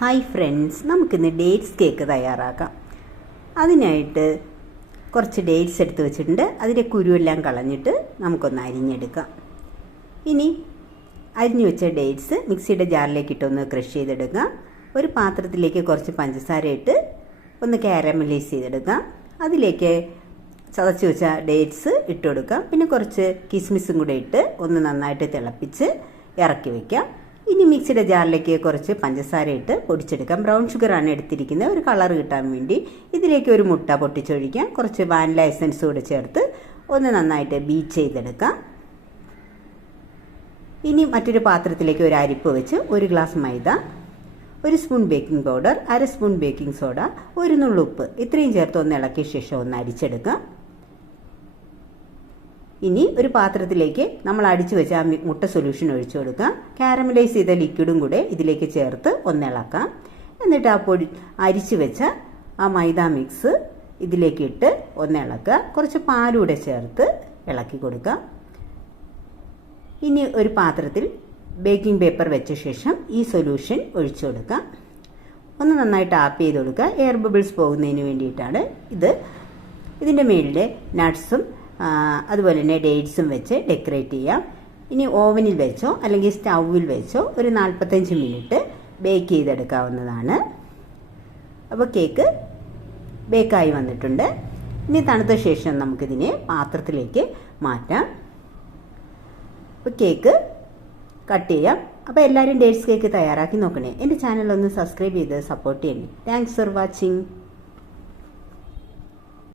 Hi friends, നമുക്കിന്ന് dates cake തയ്യാറാക്കാം. അതിനായിട്ട് കുറച്ച് ഡേറ്റ്സ് എടുത്ത് വെച്ചിട്ടുണ്ട്. അതിൻ്റെ കുരുവെല്ലാം കളഞ്ഞിട്ട് നമുക്കൊന്ന് അരിഞ്ഞെടുക്കാം. ഇനി അരിഞ്ഞു വെച്ച ഡേറ്റ്സ് മിക്സിയുടെ ജാറിലേക്ക് ഇട്ടൊന്ന് ക്രഷ് ചെയ്തെടുക്കാം. ഒരു പാത്രത്തിലേക്ക് കുറച്ച് പഞ്ചസാര ഇട്ട് ഒന്ന് കാരമലൈസ് ചെയ്തെടുക്കാം. അതിലേക്ക് ചതച്ച് വെച്ച ഡേറ്റ്സ് ഇട്ട് കൊടുക്കാം. പിന്നെ കുറച്ച് കിസ്മിസും കൂടെ ഇട്ട് ഒന്ന് നന്നായിട്ട് തിളപ്പിച്ച് ഇറക്കി വയ്ക്കാം. ഇനി മിക്സിയുടെ ജാറിലേക്ക് കുറച്ച് പഞ്ചസാര ഇട്ട് പൊടിച്ചെടുക്കാം. ബ്രൗൺ ഷുഗറാണ് എടുത്തിരിക്കുന്നത്, ഒരു കളർ കിട്ടാൻ വേണ്ടി. ഇതിലേക്ക് ഒരു മുട്ട പൊട്ടിച്ചൊഴിക്കാം. കുറച്ച് വാനില എസൻസ് കൂടെ ചേർത്ത് ഒന്ന് നന്നായിട്ട് ബീറ്റ് ചെയ്തെടുക്കാം. ഇനി മറ്റൊരു പാത്രത്തിലേക്ക് ഒരു അരിപ്പ് വെച്ച് ഒരു ഗ്ലാസ് മൈദ, ഒരു സ്പൂൺ ബേക്കിംഗ് പൗഡർ, അര സ്പൂൺ ബേക്കിംഗ് സോഡ, ഒരു നുള്ളുപ്പ് ഇത്രയും ചേർത്ത് ഒന്ന് ഇളക്കിയ ശേഷം ഒന്ന് അരിച്ചെടുക്കാം. ഇനി ഒരു പാത്രത്തിലേക്ക് നമ്മൾ അടിച്ചു വെച്ച ആ മുട്ട സൊല്യൂഷൻ ഒഴിച്ചു കൊടുക്കാം. കാരമലൈസ് ചെയ്ത ലിക്വിഡും കൂടെ ഇതിലേക്ക് ചേർത്ത് ഒന്ന് ഇളക്കാം. എന്നിട്ട് ആ അരിച്ചു വെച്ച ആ മൈദ മിക്സ് ഇതിലേക്ക് ഇട്ട് ഒന്ന് ഇളക്കുക. കുറച്ച് പാലൂടെ ചേർത്ത് ഇളക്കി കൊടുക്കാം. ഇനി ഒരു പാത്രത്തിൽ ബേക്കിംഗ് പേപ്പർ വെച്ച ശേഷം ഈ സൊല്യൂഷൻ ഒഴിച്ചു കൊടുക്കാം. ഒന്ന് നന്നായിട്ട് ടാപ്പ് ചെയ്ത് കൊടുക്കുക. എയർ ബബിൾസ് പോകുന്നതിന് വേണ്ടിയിട്ടാണ് ഇത്. ഇതിൻ്റെ മേളിൽ നട്ട്സും അതുപോലെ തന്നെ ഡേറ്റ്സും വെച്ച് ഡെക്കറേറ്റ് ചെയ്യാം. ഇനി ഓവനിൽ വെച്ചോ അല്ലെങ്കിൽ സ്റ്റൗവിൽ വെച്ചോ ഒരു 45 മിനിറ്റ് ബേക്ക് ചെയ്തെടുക്കാവുന്നതാണ്. അപ്പോൾ കേക്ക് ബേക്കായി വന്നിട്ടുണ്ട്. ഇനി തണുത്ത ശേഷം നമുക്കിതിനെ പാത്രത്തിലേക്ക് മാറ്റാം. അപ്പോൾ കേക്ക് കട്ട് ചെയ്യാം. അപ്പോൾ എല്ലാവരും ഡേറ്റ്സ് കേക്ക് തയ്യാറാക്കി നോക്കണേ. എൻ്റെ ചാനൽ ഒന്ന് സബ്സ്ക്രൈബ് ചെയ്ത് സപ്പോർട്ട് ചെയ്യണേ. Thanks for watching.